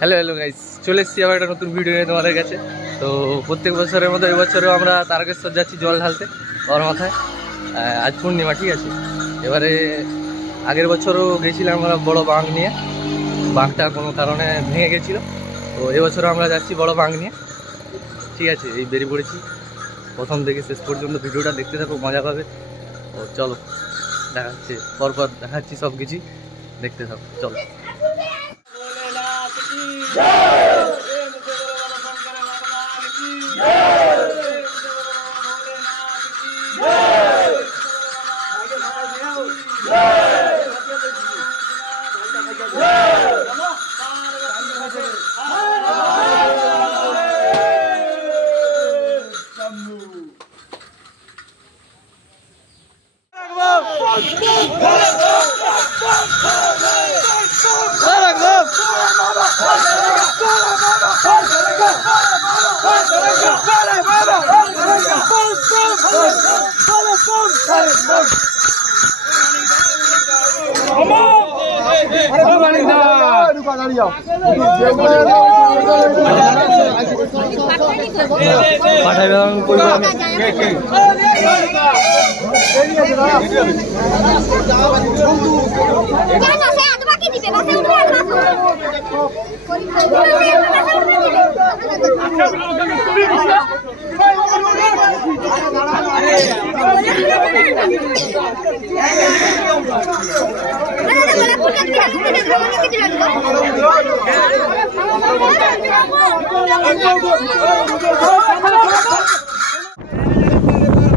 Hello hello guys, চলে এসেছি আবার একটা নতুন ভিডিও নিয়ে তোমাদের কাছে। তো প্রত্যেক বছরের মতো এবছরেও আমরা তারকেশ্বর যাচ্ছি জল ঢালতে ওর মাথায়। আজ পূর্ণিমা, ঠিক আছে। এবারে আগের বছরও গেছিলাম আমরা বড় বাঁক নিয়ে, বাঁকটা কোনো কারণে ভেঙে গেছিলো। তো এবছরও আমরা যাচ্ছি বড় বাঁক নিয়ে, ঠিক আছে। এই বেরিয়ে পড়েছি, প্রথম থেকে শেষ পর্যন্ত ভিডিওটা দেখতে থাকো, মজা পাবে। ও চলো দেখাচ্ছি, পরপর দেখাচ্ছি সব কিছুই, দেখতে থাকো চলো।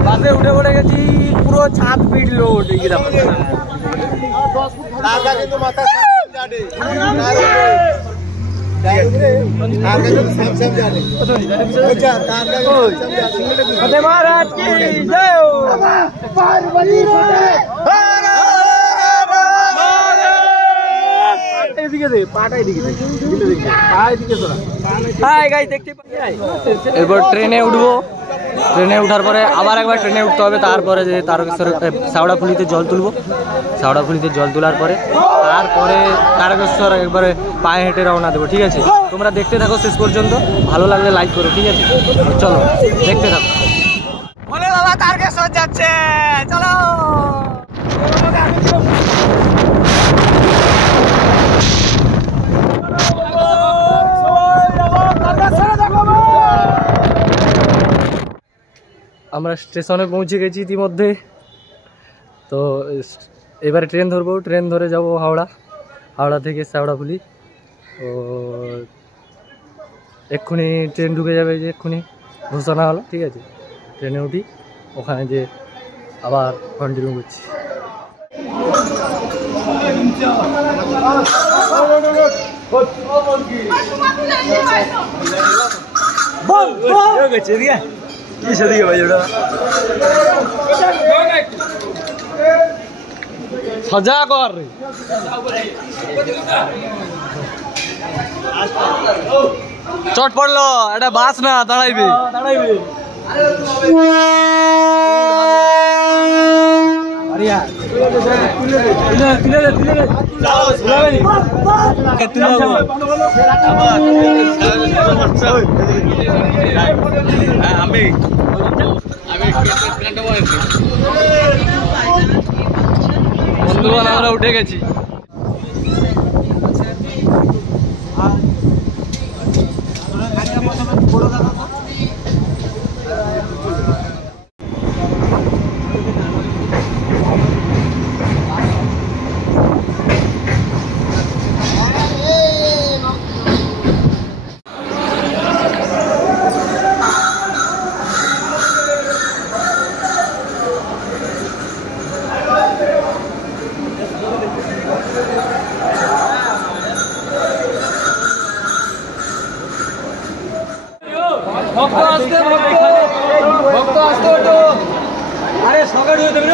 বাসে উঠে পড়ে গেছি, পুরো ছাদ পিটলো। মহারাজ কি জয়। এরপর ট্রেনে উঠবো, ট্রেনে উঠার পরে আবার একবার ট্রেনে উঠতে হবে, তারপরে যে তারকেশ্বর শ্যাওড়াফুলিতে জল তুলবো। শ্যাওড়াফুলিতে জল তোলার পরে তারপরে তারকেশ্বর একবারে পায়ে হেঁটে রওনা দেবো, ঠিক আছে। তোমরা দেখতে থাকো শেষ পর্যন্ত, ভালো লাগলে লাইক করো, ঠিক আছে। চলো দেখতে থাকো। বলে বাবা তারকেশ্বর যাচ্ছে, চলো। আমরা স্টেশনে পৌঁছে গেছি ইতিমধ্যে। তো এবারে ট্রেন ধরবো, ট্রেন ধরে যাব হাওড়া, হাওড়া থেকে শ্যাওড়াফুলি। তো এক্ষুনি ট্রেন ঢুকে যাবে, যে এক্ষুনি ঘোষণা হলো, ঠিক আছে। ট্রেনে উঠি, ওখানে যে আবার কন্টিনিউ করছি। সজা কর চট পড়লো, এটা বাস না, দাঁড়াইবে দাঁড়াইবে। বন্ধুগণ আমরা উঠে গেছি। আরে সকাল হয়ে যাবে,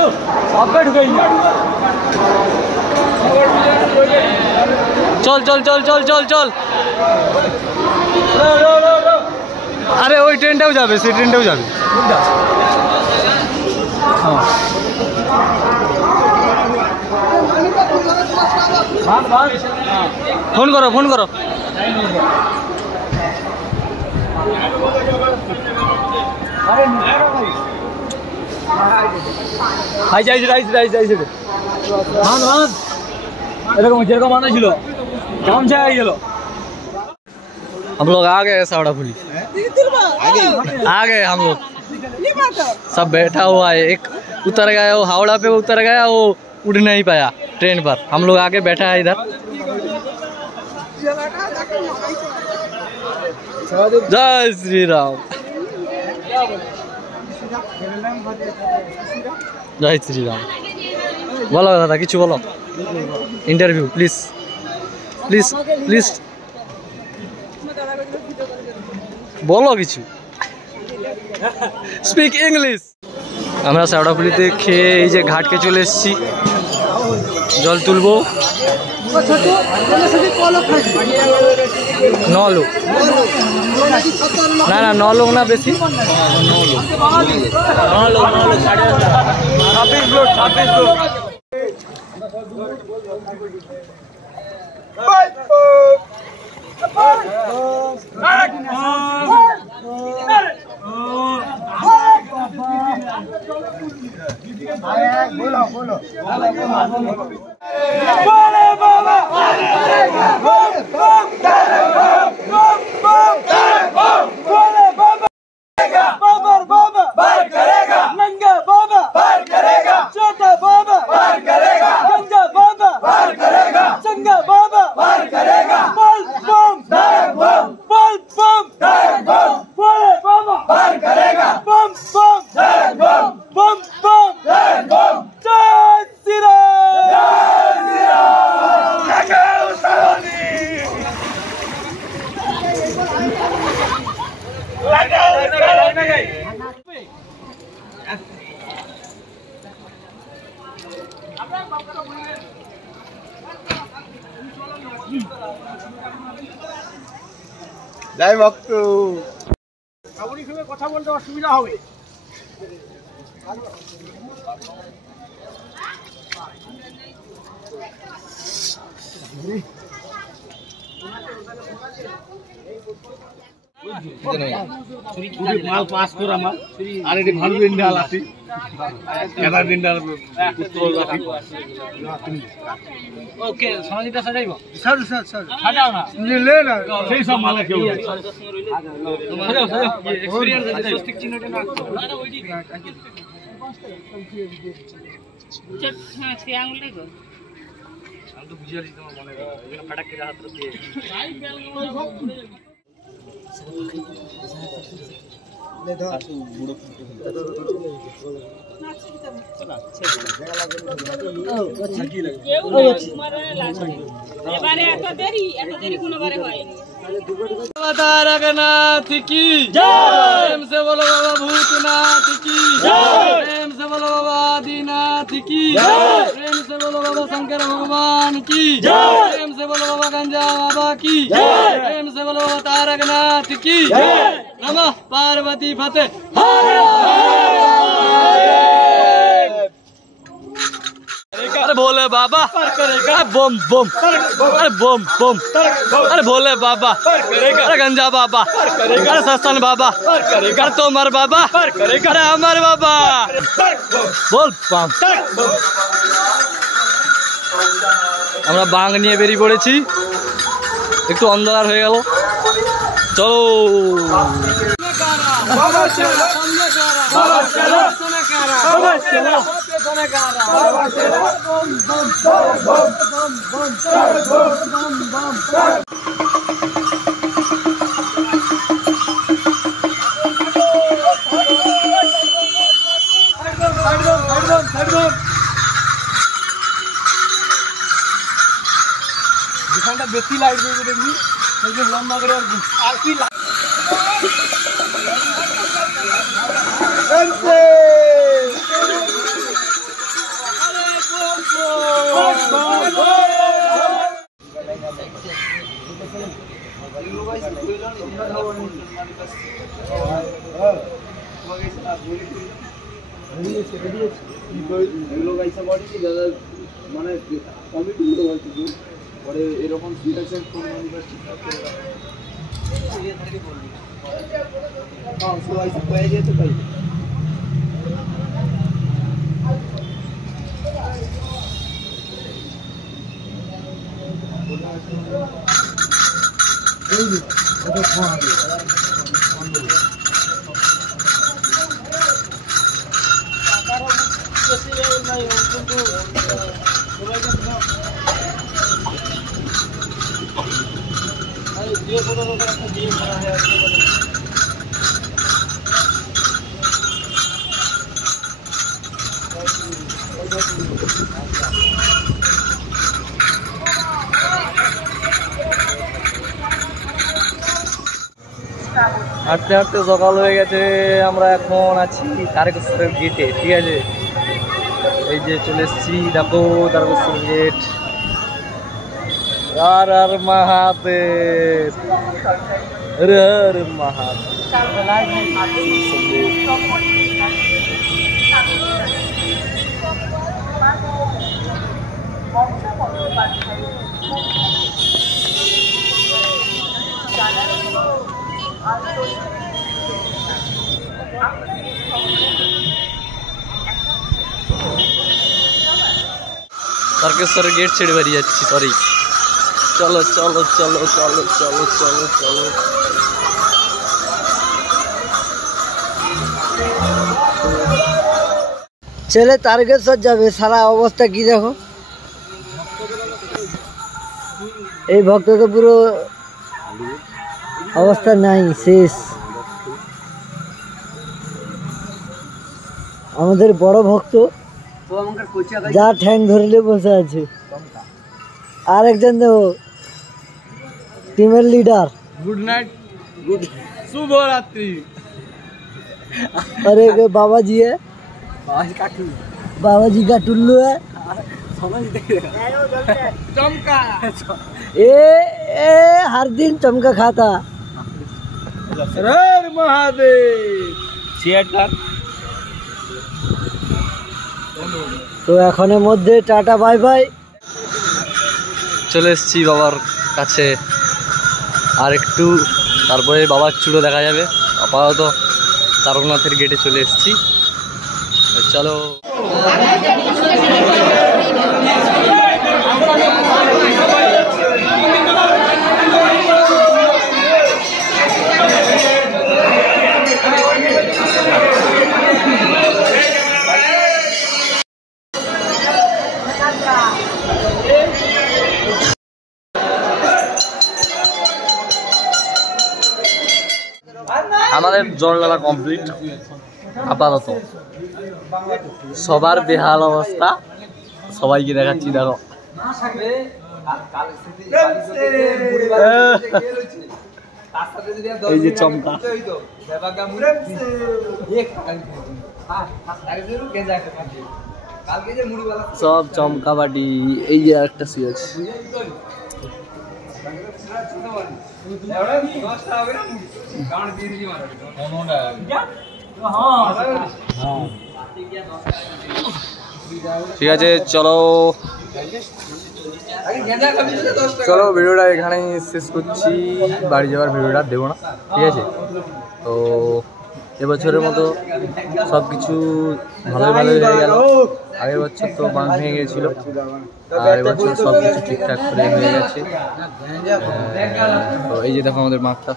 সকাল ঢুকাই না। চল চল চল চল চল চল। আরে ওই ট্রেনটাও যাবে, সেই ট্রেনটাও যাবে। ফোন করো ফোন করো। हम लोग आ गए सावड़ा फुली, आ गए हम लोग। सब बैठा हुआ है, एक उतर गया वो हावड़ा पे उतर गया, वो उड़ नहीं पाया ट्रेन पर। हम लोग आगे बैठा है इधर। जय श्री राम, जय श्री राम। बोलो दादा किछु बोलो, इंटरव्यू प्लीज प्लीज प्लीज बोलो किछु, स्पीक इंग्लिश। আমরা সাউড়াফুলিতে খেয়ে এই যে ঘাটকে চলে এসেছি, জল তুলবো। ন লোক না, না 9 লোক না, বেশি 9 লোক 26 লোক 26 লোক। बोलो बोलो जय भक्त कथा बोलते असुविधा হবে। মাল পাস করা মাল আর এটি ভালো দিনডাল আছে, কেনা দিনডাল পুত্র আছে। ওকে সমাজিটা সাজাইব, স্যার স্যার স্যার সাজাও না, লে না সেই সব মাল কেউ সাজাও সাজাও, এক্সপেরিয়েন্স আছে, স্বস্তিক চিহ্নটা না না ওইটি চট। হ্যাঁ সে আঙুলটাই গো, আমি তো বুঝিয়ে দিই তোমার মনে হয় এখানে ফাটাক করে হাত দিয়ে ले धर बुড়ো এবারে এত দেরি কোনোবারে হয়নি। तारकनाथ की जय, प्रेम से बोलो बाबा भूतनाथ की जय, प्रेम से बोलो बाबा आदिनाथ की जय, प्रेम से बोलो बाबा शंकर भगवान की जय, प्रेम से बोलो बाबा गंजा बाबा की जय, प्रेम से बोलो बाबा तारकनाथ की जय। नमः पार्वती फतेह। अरे भोले बाबा अरे बम बम, अरे बम बम, अरे भोले बाबा, अरे गंजा बाबा, अरे सस्तन बाबा, अरे तोमर बाबा, अरे अमर बाबा, बोल बम। আমরা বাং নিয়ে বেরিয়ে পড়েছি, একটু অন্ধকার হয়ে গেল, চলো। যেখানটা বেশি লাইট দেবে দেখবি লম্বা করে আর কি মানে কমিটি পরে এরকম সিরিয়াসের কোন ইউনিভার্সিটি সবাই পেয়ে যেতে পারি। হাঁটতে হাঁটতে সকাল হয়ে গেছে, আমরা এখন আছি তারকেশ্বরের গেটে, ঠিক আছে। এই যে চলে এসেছি, দেখো তারকেশ্বর গেট। আর আর মহাদেব, হর হর মহাদেব। তারকেশ্বরের গেট ছেড়ে বেরিয়ে যাচ্ছি, সরি। চলো চলো চলো চলো চলো চলো চলো। ছেলে তারকেশ্বর যাবে, সারা অবস্থা কি দেখো। এই ভক্ত তো পুরো অবস্থা নাই, শেষ। আমাদের বড় ভক্ত যা ঠ্যাং ধরলে বসে আছে। আর একজন দেখো, টিমের লিডার। গুড নাইট, শুভ রাত্রি। और एक बाबा जी है, बाबा जी का टुल्लू है। चमका ए हर दिन चमका खाता। हर महादेव। তো এখনের মধ্যে টাটা বাই বাই। চলে এসেছি বাবার কাছে, আর একটু তারপরে বাবার চূড়ো দেখা যাবে। আপাতত তারকনাথের গেটে চলে এসেছি, চলো। আমাদের জল ঢালা কমপ্লিট। আপাতত সবার বেহাল অবস্থা, সবাইকে দেখাচ্ছি, দেখো। এই যে চমকা, সব চমকা বাটি। এই যে একটা সিরিয়াস, ঠিক আছে। চলো চলো, ভিডিওটা এখানেই শেষ করছি। বাড়ি যাওয়ার ভিডিওটা দেবো না, ঠিক আছে। তো এবছরের মতো সব কিছু ভালোই ভালোই হয়ে গেল। আগের বছর তো বাঁধ ভেঙে গিয়েছিল, আর এবছর সব কিছু ঠিকঠাক করে হয়ে গেছে। তো এই যে দেখো আমাদের মাঠটা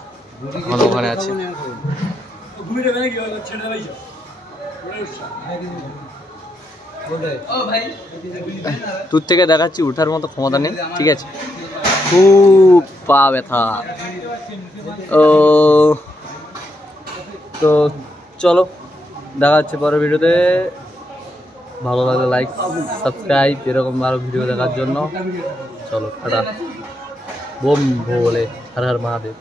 ভালো ওখানে আছে। দূর থেকে দেখাচ্ছি, ওঠার মতো ক্ষমতা নেই, ঠিক আছে। খুব পা ব্যথা। তো চলো, দেখা যাচ্ছে পরের ভিডিওতে। ভালো লাগলে লাইক, সাবস্ক্রাইব, এরকম আরো ভিডিও দেখার জন্য। চলো টাটা, বোম ভোলে, হর হর মহাদেব।